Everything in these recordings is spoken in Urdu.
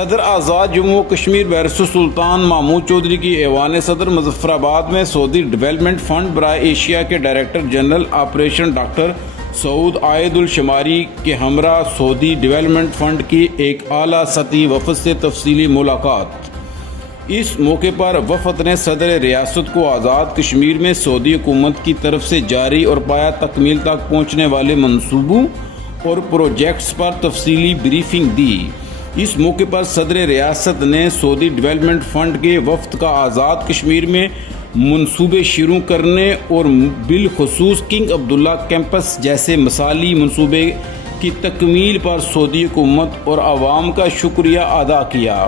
صدر آزاد جموں و کشمیر بحرسط سلطان محمود چودھری کی ایوان صدر مظفر آباد میں سعودی ڈیولپمنٹ فنڈ برائے ایشیا کے ڈائریکٹر جنرل آپریشن ڈاکٹر سعود عائد الشماری کے ہمراہ سعودی ڈیولپمنٹ فنڈ کی ایک اعلیٰ سطحی وفد سے تفصیلی ملاقات۔ اس موقع پر وفد نے صدر ریاست کو آزاد کشمیر میں سعودی حکومت کی طرف سے جاری اور پایہ تکمیل تک پہنچنے والے منصوبوں اور پروجیکٹس پر تفصیلی بریفنگ دی۔ اس موقع پر صدر ریاست نے سعودی ڈیولپمنٹ فنڈ کے وفد کا آزاد کشمیر میں منصوبے شروع کرنے اور بالخصوص کنگ عبداللہ کیمپس جیسے مثالی منصوبے کی تکمیل پر سعودی حکومت اور عوام کا شکریہ ادا کیا۔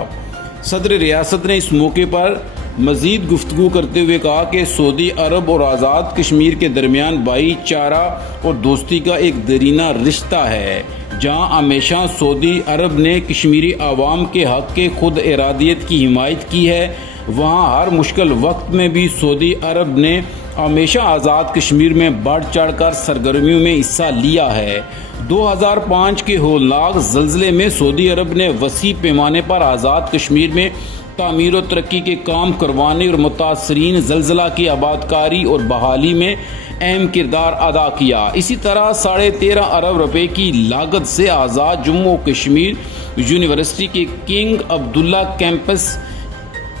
صدر ریاست نے اس موقع پر مزید گفتگو کرتے ہوئے کہا کہ سعودی عرب اور آزاد کشمیر کے درمیان بھائی چارہ اور دوستی کا ایک دیرینہ رشتہ ہے، جہاں ہمیشہ سعودی عرب نے کشمیری عوام کے حق کے خود ارادیت کی حمایت کی ہے، وہاں ہر مشکل وقت میں بھی سعودی عرب نے ہمیشہ آزاد کشمیر میں بڑھ چڑھ کر سرگرمیوں میں حصہ لیا ہے۔ 2005 کے ہولناک زلزلے میں سعودی عرب نے وسیع پیمانے پر آزاد کشمیر میں تعمیر و ترقی کے کام کروانے اور متاثرین زلزلہ کی آبادکاری اور بحالی میں اہم کردار ادا کیا۔ اسی طرح 13.5 ارب روپے کی لاگت سے آزاد جموں و کشمیر یونیورسٹی کے کنگ عبداللہ کیمپس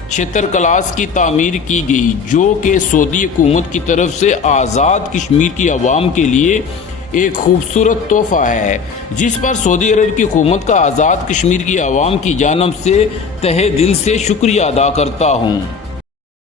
76 کلاس کی تعمیر کی گئی، جو کہ سعودی حکومت کی طرف سے آزاد کشمیر کی عوام کے لیے ایک خوبصورت تحفہ ہے، جس پر سعودی عرب کی حکومت کا آزاد کشمیر کی عوام کی جانب سے تہہ دل سے شکریہ ادا کرتا ہوں۔